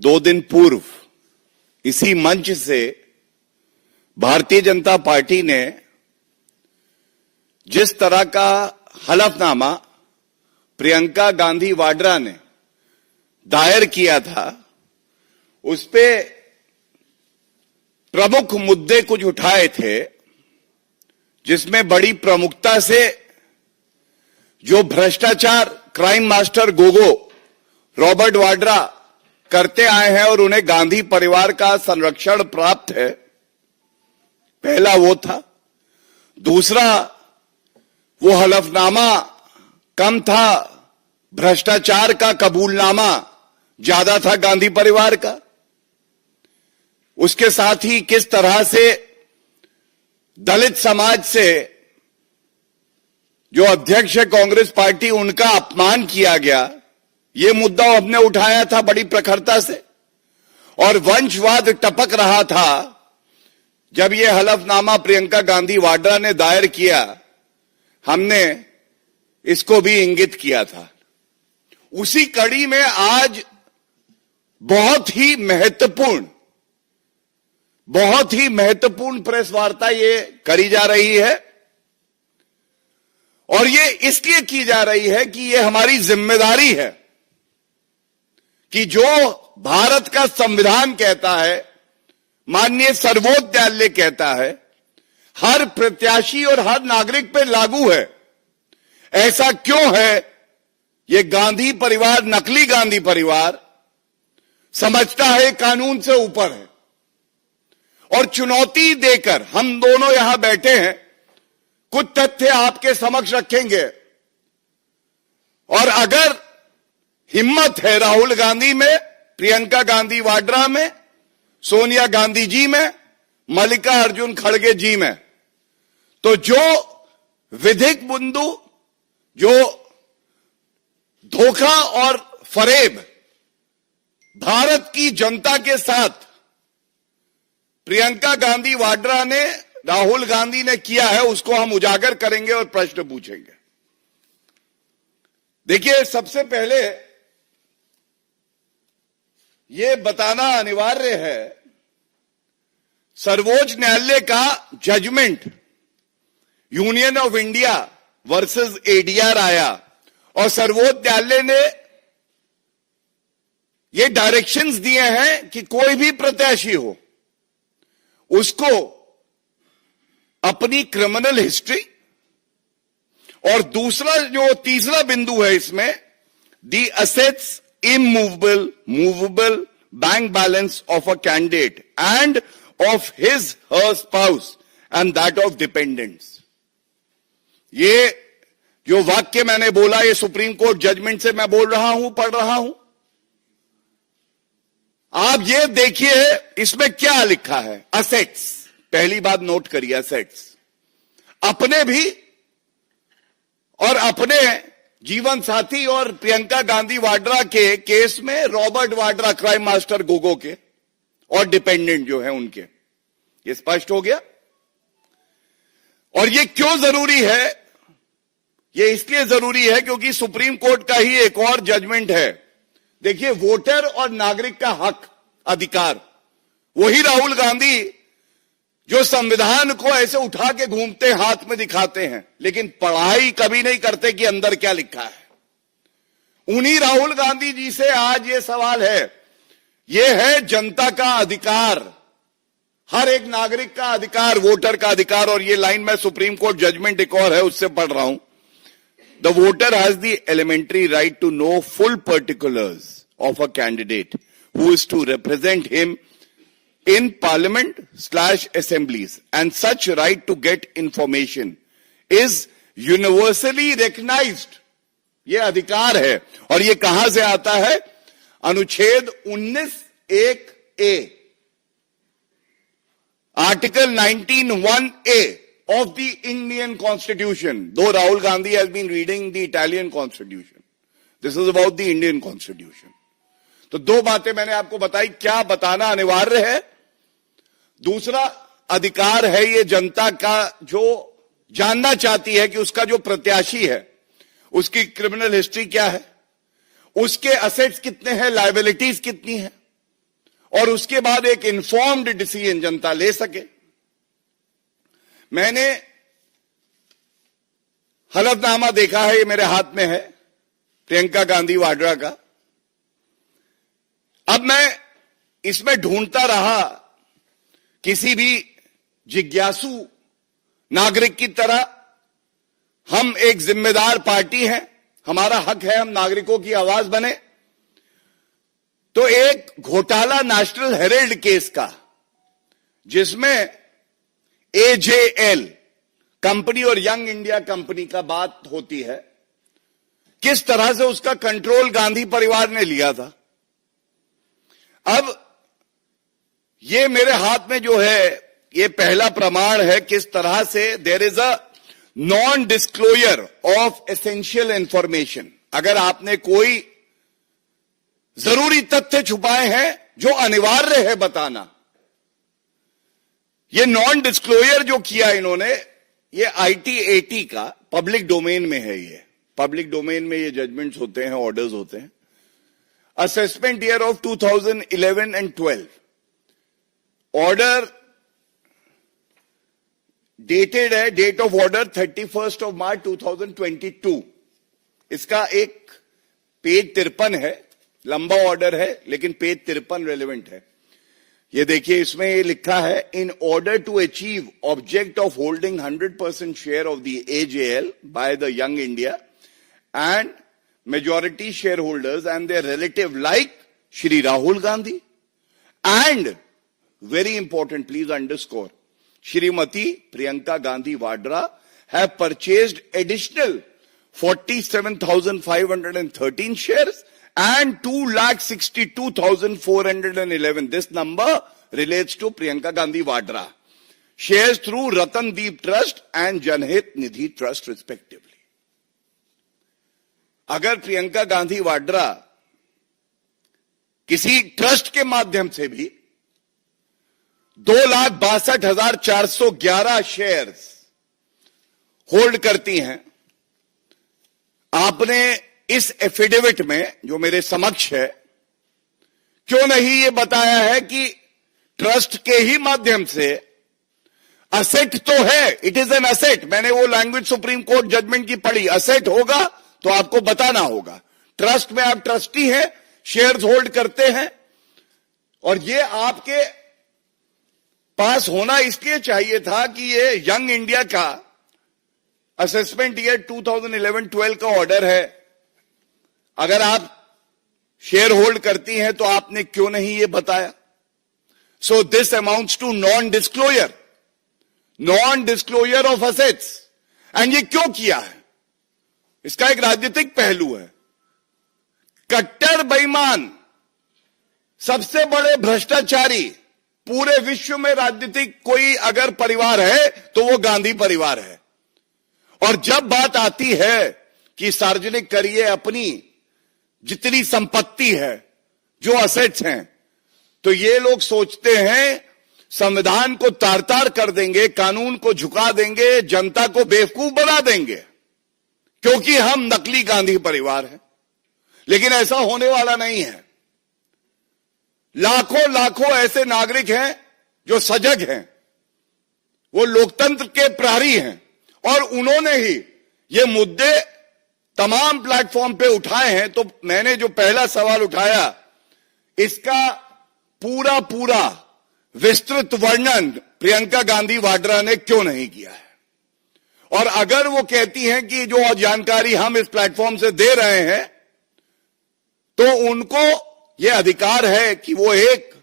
2 दिन पूर्व इसी मंच से भारतीय जनता पार्टी ने जिस तरह का हलफनामा प्रियंका गांधी वाड्रा ने दायर किया था, उस पे प्रमुख मुद्दे कुछ उठाए थे, जिसमें बड़ी प्रमुखता से जो भ्रष्टाचार crime master Gogo Robert Vadra करते आए हैं और उन्हें गांधी परिवार का संरक्षण प्राप्त है, पहला वो था। दूसरा, वो हलफनामा कम था, भ्रष्टाचार का कबूलनामा ज्यादा था गांधी परिवार का। उसके साथ ही किस तरह से दलित समाज से जो अध्यक्ष है कांग्रेस पार्टी, उनका अपमान किया गया, ये मुद्दा हमने उठाया था बड़ी प्रखरता से। और वंशवाद टपक रहा था जब ये हलफनामा प्रियंका गांधी वाड्रा ने दायर किया, हमने इसको भी इंगित किया था। उसी कड़ी में आज बहुत ही महत्वपूर्ण प्रेस वार्ता ये करी जा रही है, और ये इसलिए की जा रही है कि ये हमारी जिम्मेदारी है कि जो भारत का संविधान कहता है, माननीय सर्वोच्च न्यायालय कहता है, हर प्रत्याशी और हर नागरिक पे लागू है। ऐसा क्यों है? ये गांधी परिवार, नकली गांधी परिवार समझता है कानून से ऊपर है, और चुनौती देकर हम दोनों यहां बैठे हैं, कुछ तथ्य आपके समक्ष रखेंगे, और अगर हिम्मत है राहुल गांधी में, प्रियंका गांधी वाड्रा में, सोनिया गांधी जी में, मल्लिकार्जुन खड़गे जी में, तो जो विधिक बिंदु, जो धोखा और फरेब भारत की जनता के साथ प्रियंका गांधी वाड्रा ने, राहुल गांधी ने किया है, उसको हम उजागर करेंगे और प्रश्न पूछेंगे। देखिए, सबसे पहले ये बताना अनिवार्य है, सर्वोच्च न्यायालय का judgment union of India versus ADR आया, और सर्वोच्च न्यायालय ने ये डायरेक्शंस दिए हैं कि कोई भी प्रत्याशी हो, उसको अपनी क्रिमिनल हिस्ट्री, और दूसरा जो तीसरा बिंदु है इसमें, the assets, immovable, movable bank balance of a candidate end of his her spouse and that of dependents. ये जो वाक्य मैंने बोला, ये सुप्रीम कोर्ट जजमेंट से मैं बोल रहा हूं, पढ़ रहा हूं। आप ये देखिए इसमें क्या लिखा है। असेट्स, पहली बात नोट करिए, असेट्स अपने भी और अपने जीवन साथी और प्रियंका गांधी वाड्रा के केस में Robert Vadra crime master Gogo के और डिपेंडेंट जो है उनके, ये स्पष्ट हो गया। और ये क्यों जरूरी है? ये इसलिए जरूरी है क्योंकि सुप्रीम कोर्ट का ही एक और जजमेंट है। देखिए, वोटर और नागरिक का हक, अधिकार, वही राहुल गांधी जो संविधान को ऐसे उठा के घूमते हाथ में दिखाते हैं, लेकिन पढ़ाई कभी नहीं करते कि अंदर क्या लिखा है। उन्हीं राहुल गांधी जी से आज ये सवाल है। ये है जनता का अधिकार, हर एक नागरिक का अधिकार, वोटर का अधिकार। और ये लाइन मैं सुप्रीम कोर्ट जजमेंट एक और है उससे पढ़ रहा हूं। The voter has the elementary right to know full particulars of a candidate who is to represent him in parliament/assemblies, and such right to get information is universally recognized. ये अधिकार है। और ये कहां से आता है? अनुच्छेद 19(1)(a, article 19(1)(a of the Indian Constitution. Though Rahul Gandhi has been reading the Italian Constitution, this is about the Indian Constitution. तो दो बातें मैंने आपको बताई, क्या बताना अनिवार्य है। दूसरा अधिकार है ये जनता का, जो जानना चाहती है कि उसका जो प्रत्याशी है उसकी क्रिमिनल हिस्ट्री क्या है, उसके असेट्स कितने हैं, लायबिलिटीज कितनी है, और उसके बाद एक इन्फॉर्म्ड डिसीजन जनता ले सके। मैंने हलफनामा देखा है, ये मेरे हाथ में है, प्रियंका गांधी वाड्रा का। अब मैं इसमें ढूंढता रहा किसी भी जिज्ञासु नागरिक की तरह। हम एक जिम्मेदार पार्टी हैं, हमारा हक है हम नागरिकों की आवाज बने। तो एक घोटाला नेशनल हेराल्ड केस का, जिसमें AJL कंपनी और यंग इंडिया कंपनी का बात होती है, किस तरह से उसका कंट्रोल गांधी परिवार ने लिया था। अब ये मेरे हाथ में जो है, ये पहला प्रमाण है किस तरह से there is a non disclosure of essential information. अगर आपने कोई जरूरी तथ्य छुपाए हैं जो अनिवार्य है बताना, ये नॉन डिस्क्लोजर जो किया इन्होंने, ये IT-80 का पब्लिक डोमेन में है। ये पब्लिक डोमेन में ये जजमेंट्स होते हैं, ऑर्डर्स होते हैं। Assessment year of 2011 and 12, order dated है, date of order 31 of March 2022। इसका एक पेज 53 है, लंबा ऑर्डर है लेकिन पेज 53 रेलेवेंट है। ये देखिए, इसमें ये लिखा है, in order to achieve object of holding 100% share of the AJL by the Young India and majority share holders and their relative like Shri Rahul Gandhi and, very important, please underscore, Shrimati Priyanka Gandhi Vadra have purchased additional 47,513 shares and 2,62,411. This number relates to Priyanka Gandhi Vadra. Shares through Ratandeep Trust and Janhit Nidhi Trust respectively. अगर प्रियंका गांधी वाड्रा किसी trust के माध्यम से भी 2,62,411 shares hold करती हैं, आपने इस एफिडेविट में जो मेरे समक्ष है क्यों नहीं ये बताया है कि ट्रस्ट के ही माध्यम से असेट तो है, इट इज एन असेट। मैंने वो लैंग्वेज सुप्रीम कोर्ट जजमेंट की पढ़ी, असेट होगा तो आपको बताना होगा। ट्रस्ट में आप ट्रस्टी हैं, शेयर्स होल्ड करते हैं, और ये आपके पास होना इसलिए चाहिए था कि ये यंग इंडिया का असेसमेंट ईयर 2011-12 का ऑर्डर है। अगर आप शेयर होल्ड करती हैं तो आपने क्यों नहीं ये बताया? So this amounts to non disclosure of assets. And ये क्यों किया है? इसका एक राजनीतिक पहलू है। कट्टर बेईमान, सबसे बड़े भ्रष्टाचारी पूरे विश्व में राजनीतिक कोई अगर परिवार है तो वो गांधी परिवार है। और जब बात आती है कि सार्वजनिक करिए अपनी जितनी संपत्ति है, जो असेट्स हैं, तो ये लोग सोचते हैं संविधान को तार-तार कर देंगे, कानून को झुका देंगे, जनता को बेवकूफ बना देंगे, क्योंकि हम नकली गांधी परिवार हैं। लेकिन ऐसा होने वाला नहीं है। लाखों लाखों ऐसे नागरिक हैं जो सजग हैं, वो लोकतंत्र के प्रहरी हैं, और उन्होंने ही ये मुद्दे तमाम प्लेटफॉर्म पे उठाए हैं। तो मैंने जो पहला सवाल उठाया, इसका पूरा पूरा विस्तृत वर्णन प्रियंका गांधी वाड्रा ने क्यों नहीं किया है। और अगर वो कहती हैं कि जो जानकारी हम इस प्लेटफॉर्म से दे रहे हैं, तो उनको यह अधिकार है कि वो एक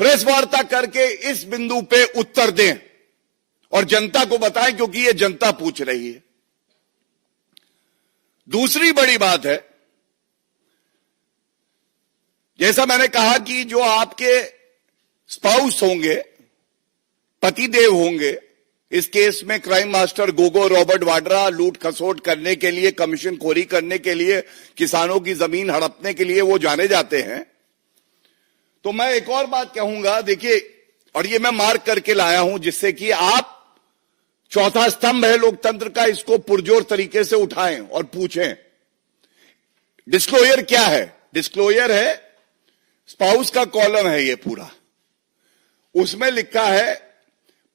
प्रेस वार्ता करके इस बिंदु पे उत्तर दें और जनता को बताएं, क्योंकि ये जनता पूछ रही है। दूसरी बड़ी बात है, जैसा मैंने कहा कि जो आपके स्पाउस होंगे, पतिदेव होंगे, इस केस में crime master Gogo Robert Vadra लूट खसोट करने के लिए, कमीशन खोरी करने के लिए, किसानों की जमीन हड़पने के लिए वो जाने जाते हैं। तो मैं एक और बात कहूंगा, देखिए, और ये मैं मार्क करके लाया हूं जिससे कि आप, चौथा स्तंभ है लोकतंत्र का, इसको पुरजोर तरीके से उठाएं और पूछें। डिस्क्लोजर क्या है? डिस्क्लोजर है स्पाउस का कॉलम है ये पूरा, उसमें लिखा है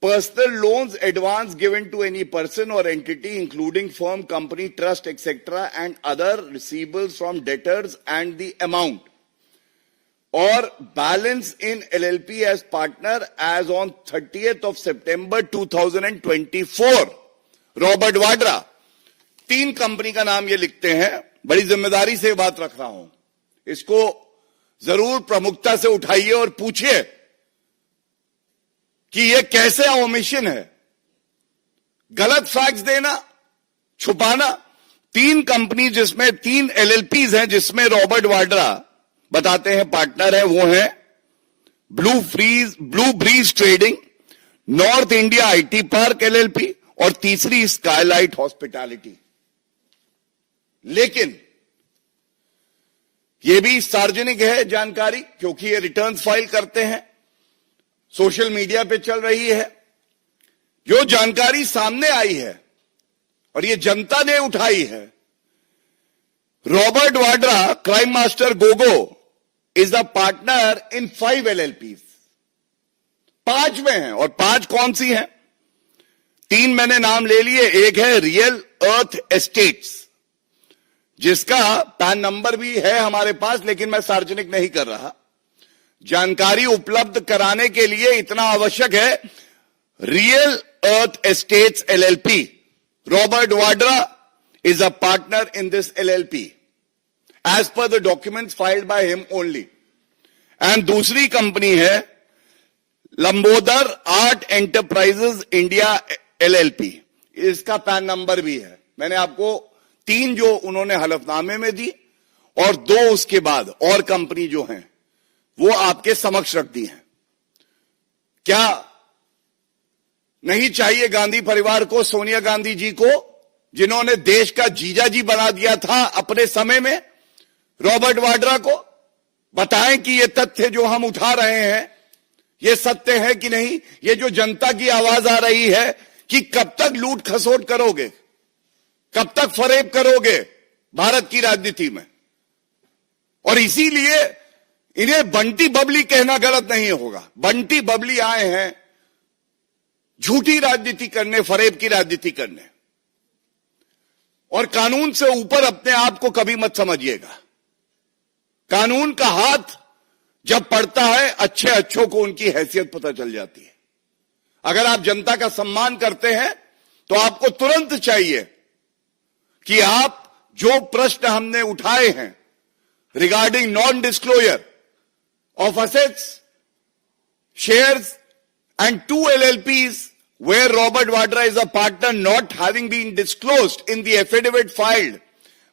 personal loans advance given to any person और entity including firm, company, trust etcetera and other receivables from debtors and the amount और balance in LLP as partner as on 30th of September 2024. Robert Vadra, 3 company का नाम ये लिखते हैं। बड़ी जिम्मेदारी से बात रख रहा हूं, इसको जरूर प्रमुखता से उठाइए और पूछिए कि ये कैसे ओमिशन है, गलत फैक्ट्स देना, छुपाना। 3 कंपनी जिसमें 3 LLPs हैं, जिसमें रॉबर्ट वाड्रा बताते हैं पार्टनर है, वो है Blue Breeze Trading, North India IT park LLP और तीसरी स्काईलाइट हॉस्पिटैलिटी। लेकिन यह भी सार्वजनिक है जानकारी, क्योंकि ये रिटर्न्स फाइल करते हैं, सोशल मीडिया पे चल रही है। जो जानकारी सामने आई है और ये जनता ने उठाई है, Robert Vadra, crime master Gogo is a partner in 5 LLPs, 5 में हैं। और 5 कौन सी हैं? 3 मैंने नाम ले लिए। एक है रियल अर्थ एस्टेट्स, जिसका पैन नंबर भी है हमारे पास, लेकिन मैं सार्वजनिक नहीं कर रहा। जानकारी उपलब्ध कराने के लिए इतना आवश्यक है, real earth estates LLP, Robert Vadra is a partner in this LLP as per the documents filed by him only. And दूसरी कंपनी है Lambodar art enterprises India LLP, इसका पैन नंबर भी है। मैंने आपको 3 जो उन्होंने हलफनामे में दी और 2 उसके बाद और कंपनी जो हैं वो आपके समक्ष रख दी हैं। क्या नहीं चाहिए गांधी परिवार को, सोनिया गांधी जी को, जिन्होंने देश का जीजा जी बना दिया था अपने समय में, रॉबर्ट वाड्रा को? बताएं कि ये तथ्य जो हम उठा रहे हैं ये सत्य है कि नहीं। ये जो जनता की आवाज आ रही है कि कब तक लूट खसोट करोगे, कब तक फरेब करोगे भारत की राजनीति में। और इसीलिए इन्हें बंटी बबली कहना गलत नहीं होगा। बंटी बबली आए हैं झूठी राजनीति करने, फरेब की राजनीति करने। और कानून से ऊपर अपने आप को कभी मत समझिएगा। कानून का हाथ जब पड़ता है, अच्छे अच्छों को उनकी हैसियत पता चल जाती है। अगर आप जनता का सम्मान करते हैं तो आपको तुरंत चाहिए कि आप जो प्रश्न हमने उठाए हैं regarding non disclosure of assets, shares and 2 LLPs where Robert Vadra is a partner not having been disclosed in the affidavit filed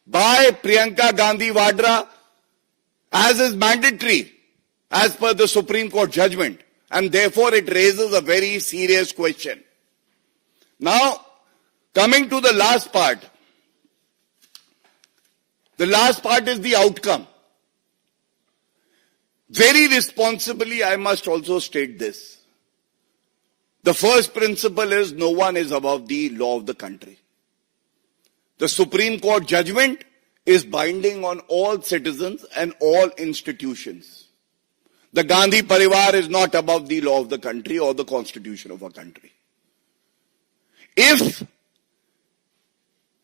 by Priyanka Gandhi Vadra as is mandatory as per the Supreme Court judgment, and therefore it raises a very serious question. Now, coming to the last part. The last part is the outcome. Very responsibly, I must also state this. The first principle is no one is above the law of the country. The Supreme Court judgment is binding on all citizens and all institutions. The Gandhi Parivar is not above the law of the country or the constitution of our country. If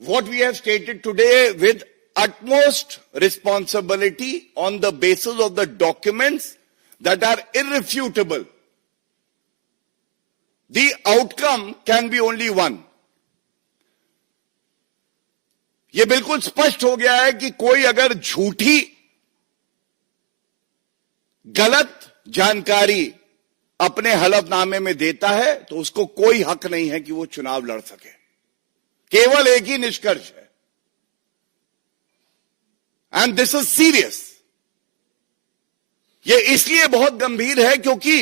what we have stated today with utmost responsibility on the basis of the documents that are irrefutable, the outcome can be only one. ये बिल्कुल स्पष्ट हो गया है कि कोई अगर झूठी गलत जानकारी अपने हलफनामे में देता है तो उसको कोई हक नहीं है कि वो चुनाव लड़ सके। केवल एक ही निष्कर्ष है, एंड दिस इज सीरियस। ये इसलिए बहुत गंभीर है क्योंकि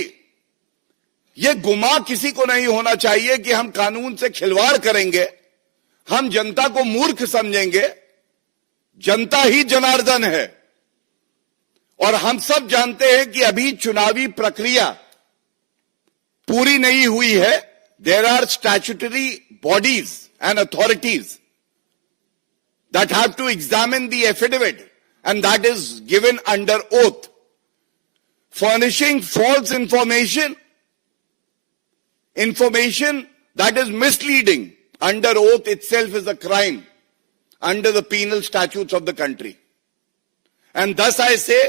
ये गुमा किसी को नहीं होना चाहिए कि हम कानून से खिलवाड़ करेंगे, हम जनता को मूर्ख समझेंगे। जनता ही जनार्दन है और हम सब जानते हैं कि अभी चुनावी प्रक्रिया पूरी नहीं हुई है। There are statutory bodies and authorities that have to examine the affidavit, and that is given under oath. furnishing false information that is misleading under oath itself is a crime under the penal statutes of the country. And thus I say,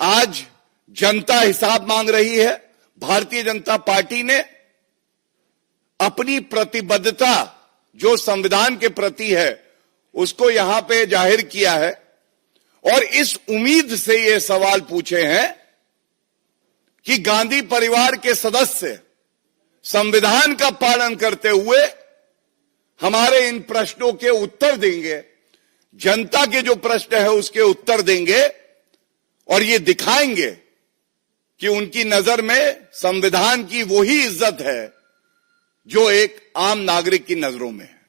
आज जनता हिसाब मांग रही है. Bharatiya Janata party ने अपनी प्रतिबद्धता जो संविधान के प्रति है उसको यहां पे जाहिर किया है और इस उम्मीद से ये सवाल पूछे हैं कि गांधी परिवार के सदस्य संविधान का पालन करते हुए हमारे इन प्रश्नों के उत्तर देंगे, जनता के जो प्रश्न है उसके उत्तर देंगे और ये दिखाएंगे कि उनकी नजर में संविधान की वही इज्जत है जो एक आम नागरिक की नजरों में है.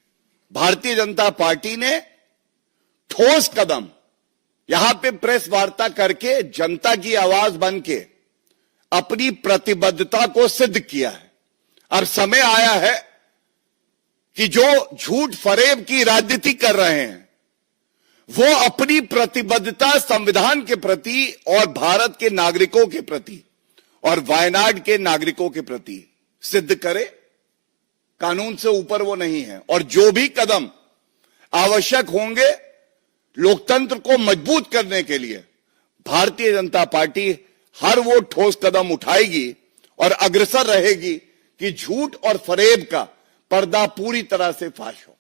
भारतीय जनता पार्टी ने ठोस कदम यहां पे प्रेस वार्ता करके जनता की आवाज बन के अपनी प्रतिबद्धता को सिद्ध किया है. अब समय आया है कि जो झूठ फरेब की राजनीति कर रहे हैं वो अपनी प्रतिबद्धता संविधान के प्रति और भारत के नागरिकों के प्रति और वायनाड के नागरिकों के प्रति सिद्ध करे. कानून से ऊपर वो नहीं है और जो भी कदम आवश्यक होंगे लोकतंत्र को मजबूत करने के लिए भारतीय जनता पार्टी हर वो ठोस कदम उठाएगी और अग्रसर रहेगी कि झूठ और फरेब का पर्दा पूरी तरह से फाश हो.